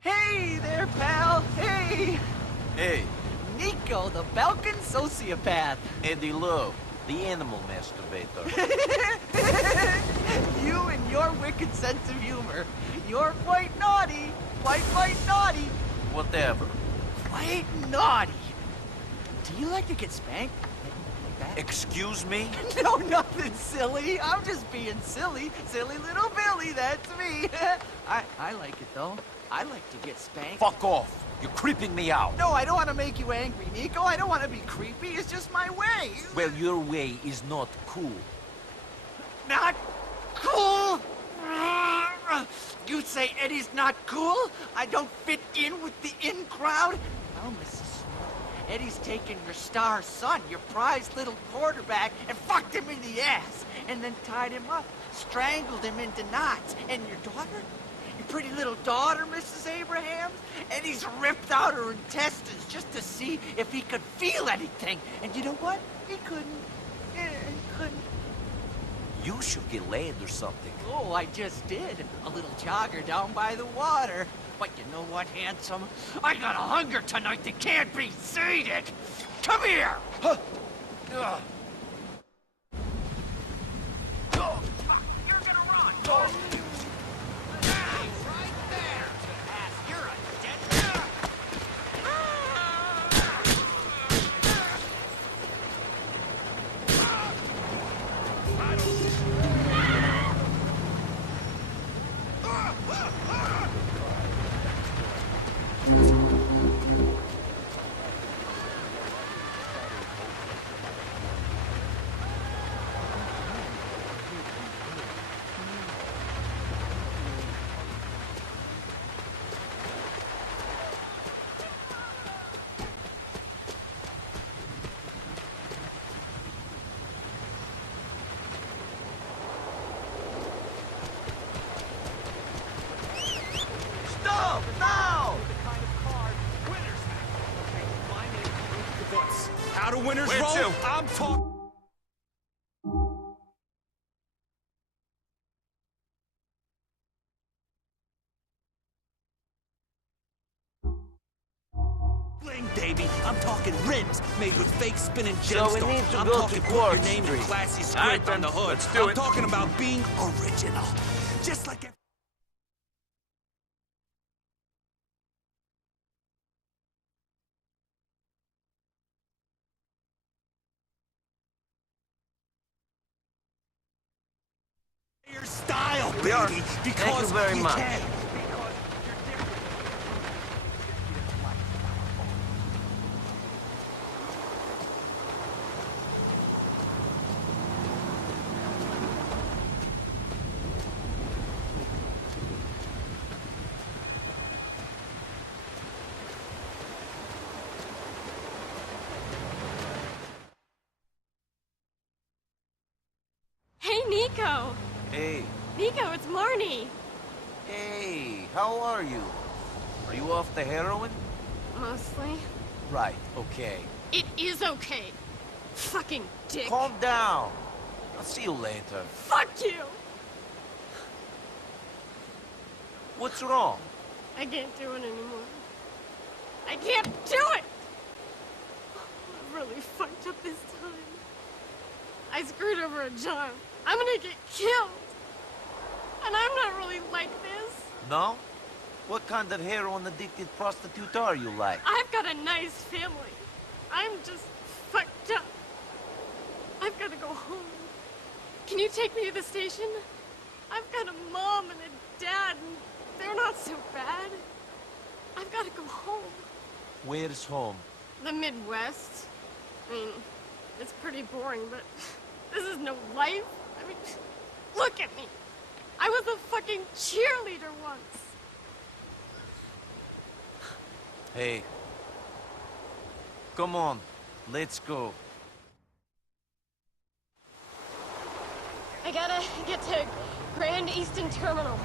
Hey there, pal. Hey. Hey, Nico, the Balkan sociopath. Eddie Lowe, the animal masturbator. You and your wicked sense of humor. You're quite naughty. Quite naughty. Whatever. Quite naughty. Do you like to get spanked? Like that? Excuse me? No, nothing silly. I'm just being silly. Silly little Billy, that's me. I like it, though. I like to get spanked. Fuck off. You're creeping me out. No, I don't want to make you angry, Nico. I don't want to be creepy. It's just my way. Well, your way is not cool. Not cool? You say Eddie's not cool? I don't fit in with the in crowd? Well, Mrs. Smith, Eddie's taken your star son, your prized little quarterback, and fucked him in the ass, and then tied him up, strangled him into knots. And your daughter? Your pretty little daughter, Mrs. Abrahams? Eddie's ripped out her intestines just to see if he could feel anything. And you know what? He couldn't. Yeah, he couldn't. You should get laid or something. Oh, I just did. A little jogger down by the water. But you know what, handsome? I got a hunger tonight that can't be sated. Come here! Huh. Oh, fuck, you're gonna run. Oh. Hey, right there. Ass, you're a dead... Stop! Now! How do winners Where roll? to? I'm talking. Baby, I'm talking rims made with fake spinning gemstones. So we need to I'm go talking to put your Quartz name in Street. classy All right, script on the then, hood. let's do I'm it. talking about being original, just like. Your style, We are. baby, Thank because you very much. can. Hey, Nico! Hey. Nico, it's Marnie! Hey, how are you? Are you off the heroin? Mostly. Right, okay. It is okay! Fucking dick! Calm down. I'll see you later. Fuck you! What's wrong? I can't do it anymore. I can't do it! I really fucked up this time. I screwed over a job. I'm gonna get killed! And I'm not really like this. No? What kind of heroin-addicted prostitute are you like? I've got a nice family. I'm just fucked up. I've gotta go home. Can you take me to the station? I've got a mom and a dad, and they're not so bad. I've gotta go home. Where's home? The Midwest. I mean, it's pretty boring, but this is no life. I mean, look at me. I was a fucking cheerleader once. Hey. Come on. Let's go. I gotta get to Grand Easton Terminal.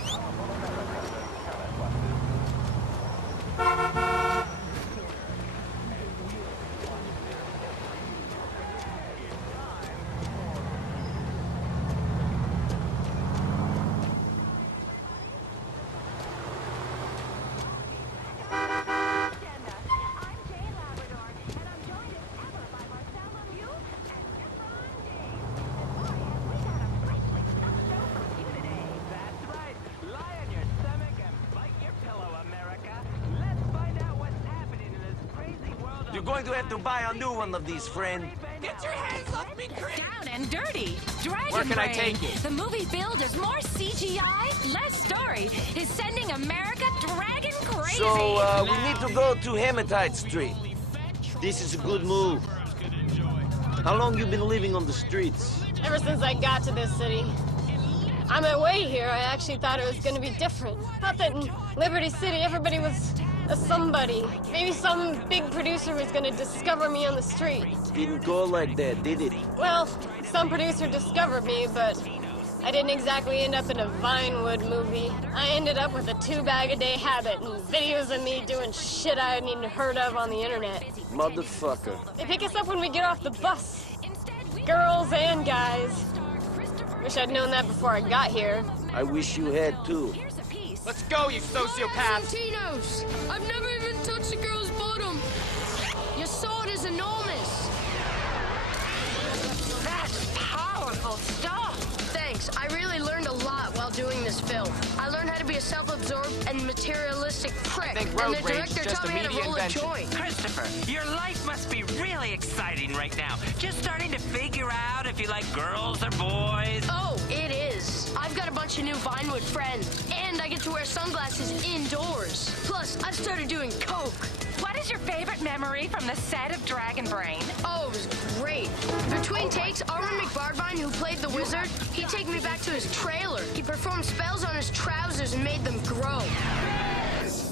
You're going to have to buy a new one of these, friend. Get your hands off me, Chris! Down and dirty. Dragon Where can I Brain. take it? The movie billed as more CGI, less story, is sending America dragon crazy. So, we need to go to Hematite Street. This is a good move. How long you been living on the streets? Ever since I got to this city. On my way here, I actually thought it was gonna be different. Thought that in Liberty City, everybody was a somebody. Maybe some big producer was gonna discover me on the street. Didn't go like that, did it? Well, some producer discovered me, but I didn't exactly end up in a Vinewood movie. I ended up with a 2-bag-a-day habit and videos of me doing shit I hadn't even heard of on the internet. Motherfucker. They pick us up when we get off the bus. Girls and guys. Wish I'd known that before I got here. I wish you had too. Here's a piece. Let's go, you sociopath! Valentinos! I've never even touched a girl's bottom. Your sword is enormous. That's powerful stuff. Thanks. I really learned a lot while doing this film. I learned how to be a self-absorbed and materialistic prick. I think And road the rage is director just taught a me how to media roll invention. a joint. Christopher, your life must be really exciting right now. Just starting to figure out if you like girls or boys. Oh, it is. I've got a bunch of new Vinewood friends, and I get to wear sunglasses indoors. Plus, I've started doing coke. What is your favorite memory from the set of Dragon Brain? Oh, it was great. Between takes, Armin McBardvine, who played the wizard, he'd take me back to his trailer. He performed spells on his trousers and made them grow.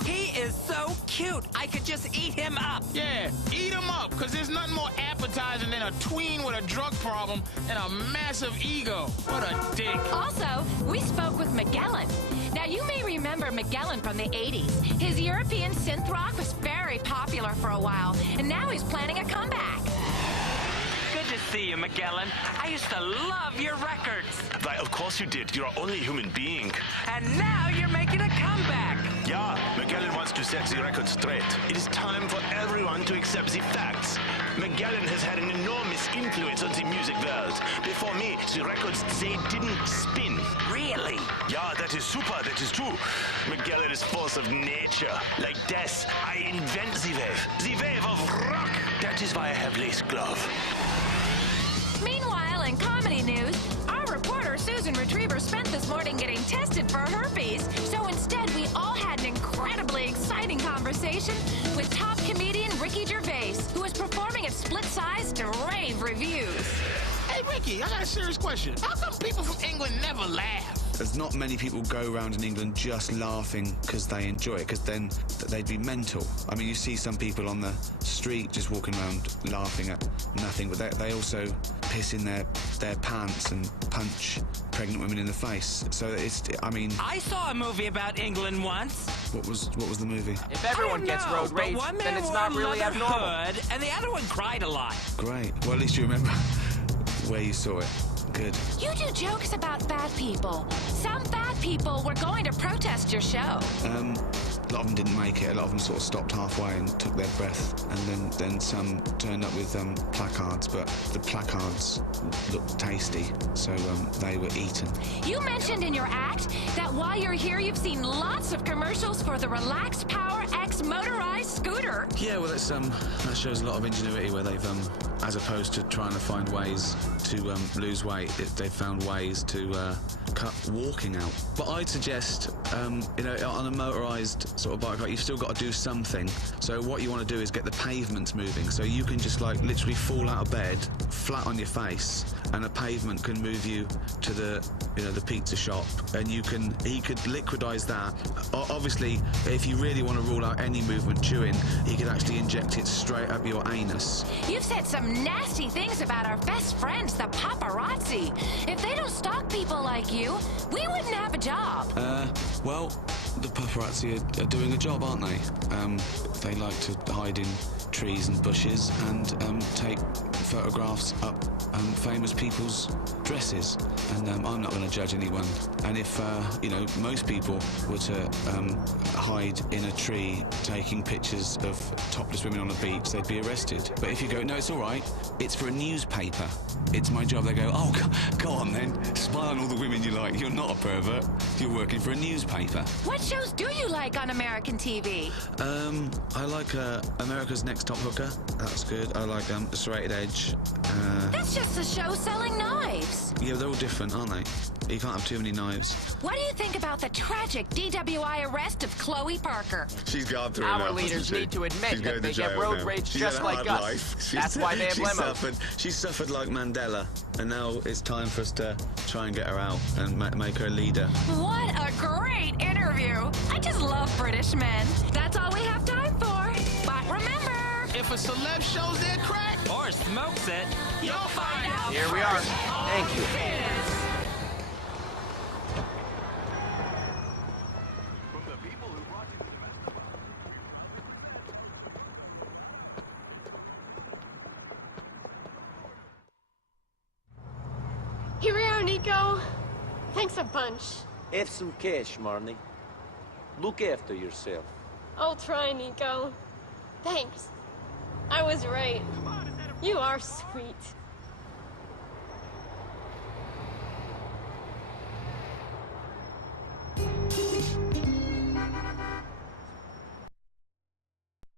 He is so cute. I could just eat him up. Yeah, eat him up, because there's nothing more appetizing than a tween with a drug problem and a massive ego. What a dick. Also, we spoke with Magellan. Now, you may remember Magellan from the 80s. His European synth rock was very popular for a while, and now he's planning a comeback. Good to see you, Magellan. I used to love your records. Why, of course you did. You're only a human being. And now you're making a comeback. Yeah, Magellan wants to set the record straight. It is time for everyone to accept the facts. Magellan has had an enormous influence on the music world. Before me, the records, they didn't spin. Really? Yeah, that is super, that is true. Magellan is force of nature. Like death, I invent the wave of rock. That is why I have lace glove. Meanwhile, in comedy news, our reporter Susan Retriever spent this morning getting tested for herpes. So instead, we all had an incredibly exciting conversation with top comedian Ricky Gervais, who is performing at Split Size to rave reviews. Hey, Ricky, I got a serious question. How come people from England never laugh? There's not many people go around in England just laughing because they enjoy it, because then they'd be mental. I mean, you see some people on the street just walking around laughing at nothing, but they also piss in their pants and punch pregnant women in the face. So it's, I mean... I saw a movie about England once. What was the movie? If everyone gets road but rage, one man then it's wore not a really leather abnormal. hood, and the other one cried a lot. Great. Well, at least you remember where you saw it. Good. You do jokes about fat people. Some fat people were going to protest your show. A lot of them didn't make it. A lot of them sort of stopped halfway and took their breath, and then some turned up with placards, but the placards looked tasty, so they were eaten. You mentioned in your act that while you're here, you've seen lots of commercials for the Relaxed Power X motorized scooter. Yeah, well, that's that shows a lot of ingenuity where they've as opposed to trying to find ways to lose weight, they've found ways to cut walking out. But I'd suggest, you know, on a motorized sort of bike ride, you've still got to do something. So what you want to do is get the pavements moving, so you can just like literally fall out of bed, flat on your face, and a pavement can move you to the, you know, the pizza shop, and he could liquidize that. Obviously, if you really want to rule out any movement chewing, he could actually inject it straight up your anus. You've said some nasty things about our best friends, the paparazzi. If they don't stalk people like you, we wouldn't have a job. Well, the paparazzi are doing a job, aren't they? They like to hide in trees and bushes and take photographs up famous people's dresses. And I'm not going to judge anyone. And if, you know, most people were to hide in a tree taking pictures of topless women on a beach, they'd be arrested. But if you go, no, it's all right, it's for a newspaper, it's my job, they go, oh, go on then, spy on all the women you like, you're not a pervert, you're working for a newspaper. What shows do you like on American TV? I like America's Next Top Hooker, that's good. I like Serrated Edge. That's just a show selling knives. Yeah, they're all different, aren't they? You can't have too many knives. What do you think about the tragic DWI arrest of Chloe Parker? She's gone through Our enough, leaders hasn't she? need to admit She's that going to they get jail road now. rage She's just had a like hard us. life. That's why they have limos. She suffered like Mandela, and now it's time for us to try and get her out and make her a leader. What a great interview! I just love British men. That's all we have time for. But remember, If a celeb shows their crack, Or smokes it. you'll find out. Here we are. Thank you. Here we are, Nico. Thanks a bunch. Have some cash, Marnie. Look after yourself. I'll try, Nico. Thanks. I was right. You are sweet.